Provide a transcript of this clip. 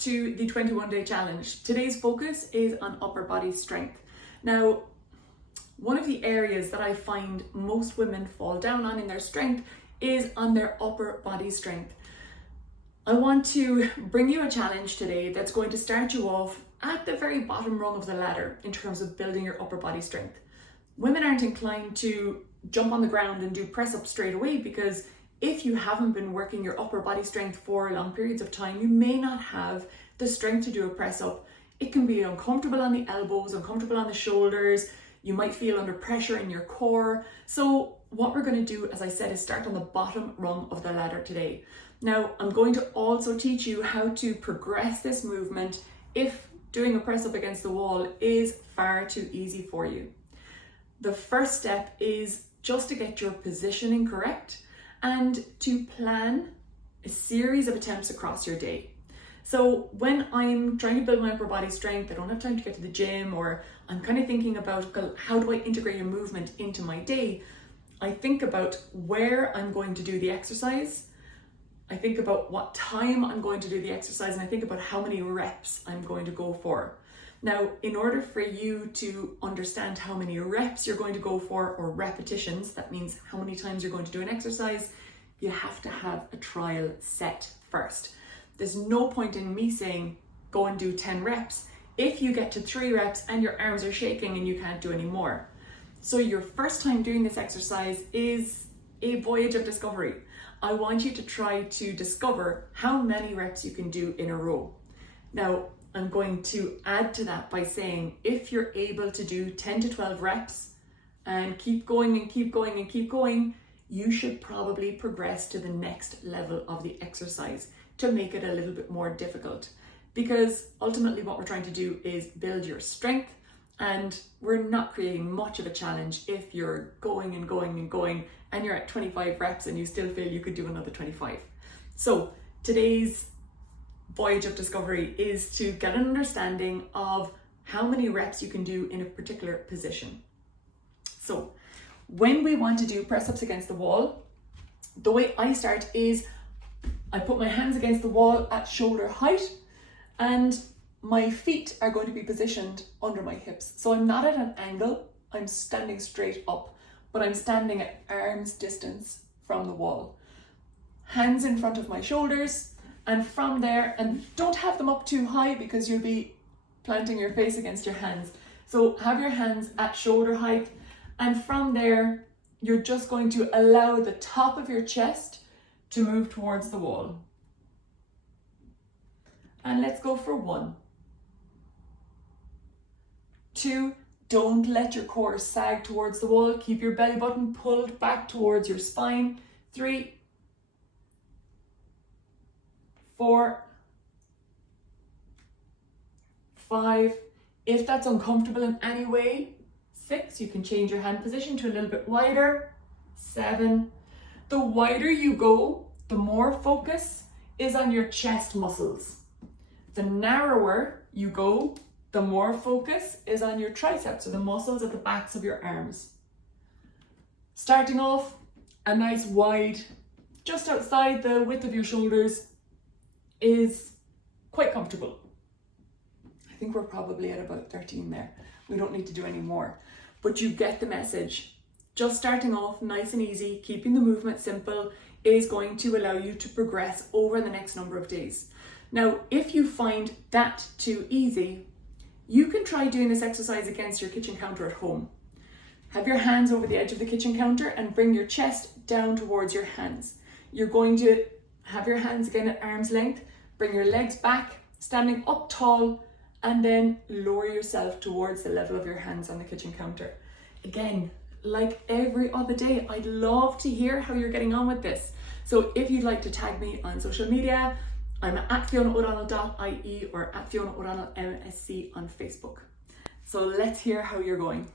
to the 21-day challenge. Today's focus is on upper body strength. Now, one of the areas that I find most women fall down on in their strength is on their upper body strength. I want to bring you a challenge today that's going to start you off at the very bottom rung of the ladder in terms of building your upper body strength. Women aren't inclined to jump on the ground and do press ups straight away because if you haven't been working your upper body strength for long periods of time, you may not have the strength to do a press up. It can be uncomfortable on the elbows, uncomfortable on the shoulders. You might feel under pressure in your core. So what we're going to do, as I said, is start on the bottom rung of the ladder today. Now, I'm going to also teach you how to progress this movement if doing a press up against the wall is far too easy for you. The first step is just to get your positioning correct and to plan a series of attempts across your day. So when I'm trying to build my upper body strength, I don't have time to get to the gym, or I'm kind of thinking about how do I integrate a movement into my day, I think about where I'm going to do the exercise, I think about what time I'm going to do the exercise, and I think about how many reps I'm going to go for. Now, in order for you to understand how many reps you're going to go for, or repetitions, that means how many times you're going to do an exercise, you have to have a trial set first. There's no point in me saying, go and do 10 reps if you get to 3 reps and your arms are shaking and you can't do any more. So your first time doing this exercise is a voyage of discovery. I want you to try to discover how many reps you can do in a row. Now, I'm going to add to that by saying, if you're able to do 10 to 12 reps and keep going and keep going and keep going, you should probably progress to the next level of the exercise to make it a little bit more difficult. Because ultimately what we're trying to do is build your strength, and we're not creating much of a challenge if you're going and going and going and you're at 25 reps and you still feel you could do another 25. So today's voyage of discovery is to get an understanding of how many reps you can do in a particular position. So when we want to do press ups against the wall, the way I start is I put my hands against the wall at shoulder height, and my feet are going to be positioned under my hips. So I'm not at an angle, I'm standing straight up, but I'm standing at arm's distance from the wall. Hands in front of my shoulders, and from there, and don't have them up too high because you'll be planting your face against your hands. So have your hands at shoulder height, and from there, you're just going to allow the top of your chest to move towards the wall. And let's go for 1. 2, don't let your core sag towards the wall. Keep your belly button pulled back towards your spine. 3, 4, 5. If that's uncomfortable in any way, 6, you can change your hand position to a little bit wider. 7. The wider you go, the more focus is on your chest muscles. The narrower you go, the more focus is on your triceps, or the muscles at the backs of your arms. Starting off, a nice wide, just outside the width of your shoulders, is quite comfortable. I think we're probably at about 13 there. We don't need to do any more, but you get the message. Just starting off nice and easy, keeping the movement simple, is going to allow you to progress over the next number of days. Now, if you find that too easy, you can try doing this exercise against your kitchen counter at home. Have your hands over the edge of the kitchen counter and bring your chest down towards your hands. You're going to have your hands again at arm's length, bring your legs back, standing up tall, and then lower yourself towards the level of your hands on the kitchen counter. Again, like every other day, I'd love to hear how you're getting on with this. So if you'd like to tag me on social media, I'm at FionaO'Donnell.ie or at Fiona O'Donnell MSc on Facebook. So let's hear how you're going.